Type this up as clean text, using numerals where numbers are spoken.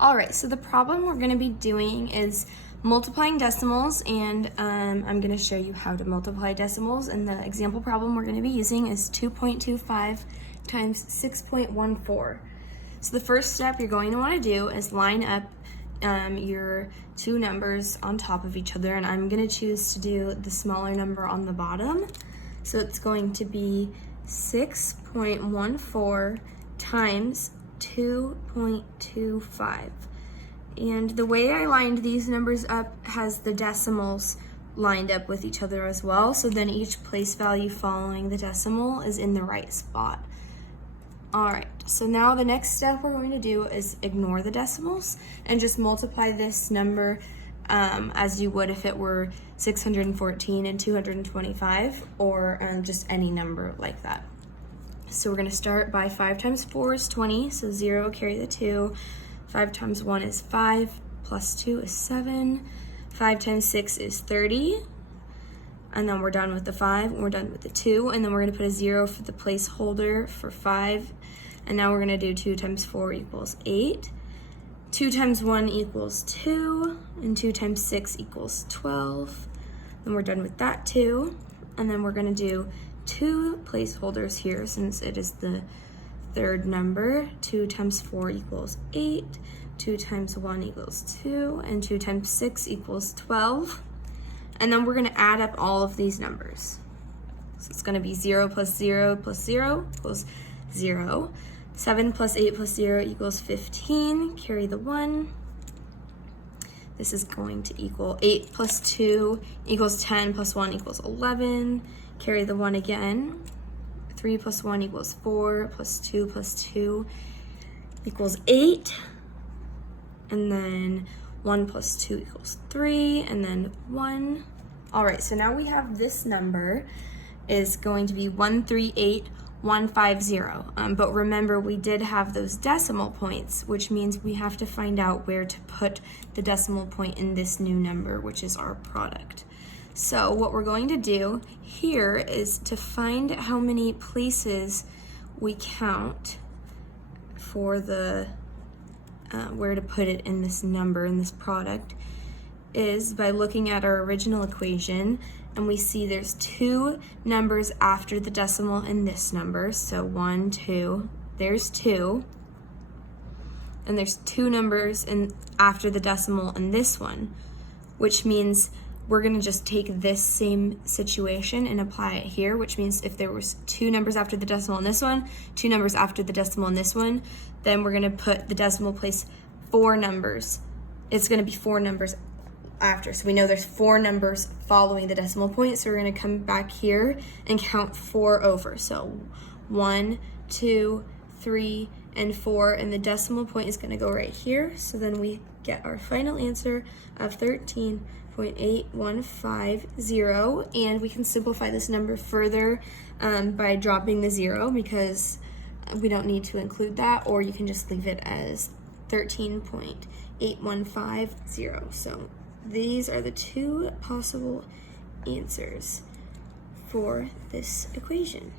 All right, so the problem we're gonna be doing is multiplying decimals, and I'm gonna show you how to multiply decimals. And the example problem we're gonna be using is 2.25 times 6.14. So the first step you're going to wanna do is line up your two numbers on top of each other, and I'm gonna choose to do the smaller number on the bottom. So it's going to be 6.14 times 2.25. And the way I lined these numbers up has the decimals lined up with each other as well, so then each place value following the decimal is in the right spot. All right, so now the next step we're going to do is ignore the decimals and just multiply this number as you would if it were 614 and 225, or just any number like that. So we're gonna start by 5 times 4 is 20, so 0, carry the 2. 5 times 1 is 5, plus 2 is 7. 5 times 6 is 30. And then we're done with the 5, and we're done with the 2, and then we're gonna put a 0 for the placeholder for 5. And now we're gonna do 2 times 4 equals 8. 2 times 1 equals 2, and 2 times 6 equals 12. Then we're done with that too. And then we're gonna do 2 placeholders here since it is the third number. 2 times 4 equals 8, 2 times 1 equals 2, and 2 times 6 equals 12. And then we're gonna add up all of these numbers. So it's gonna be 0 plus 0 plus 0 equals 0. 7 plus 8 plus 0 equals 15, carry the 1. This is going to equal 8 plus 2 equals 10 plus 1 equals 11, carry the 1 again. 3 plus 1 equals 4, plus 2 equals 8, and then 1 plus 2 equals 3, and then 1. All right, so now we have this number is going to be 138,150. But remember, we did have those decimal points, which means we have to find out where to put the decimal point in this new number, which is our product. So what we're going to do here is to find how many places we count for the where to put it in this number, in this product, is by looking at our original equation, and we see there's 2 numbers after the decimal in this number. So 1, 2, there's 2. And there's 2 numbers after the decimal in this one, which means we're gonna just take this same situation and apply it here, which means if there was 2 numbers after the decimal in this one, 2 numbers after the decimal in this one, then we're gonna put the decimal place 4 numbers. It's gonna be 4 numbers after. So we know there's 4 numbers following the decimal point, so we're gonna come back here and count 4 over. So 1, 2, 3, and 4, and the decimal point is gonna go right here. So then we get our final answer of 13.8150, and we can simplify this number further by dropping the 0 because we don't need to include that, or you can just leave it as 13.8150. So these are the 2 possible answers for this equation.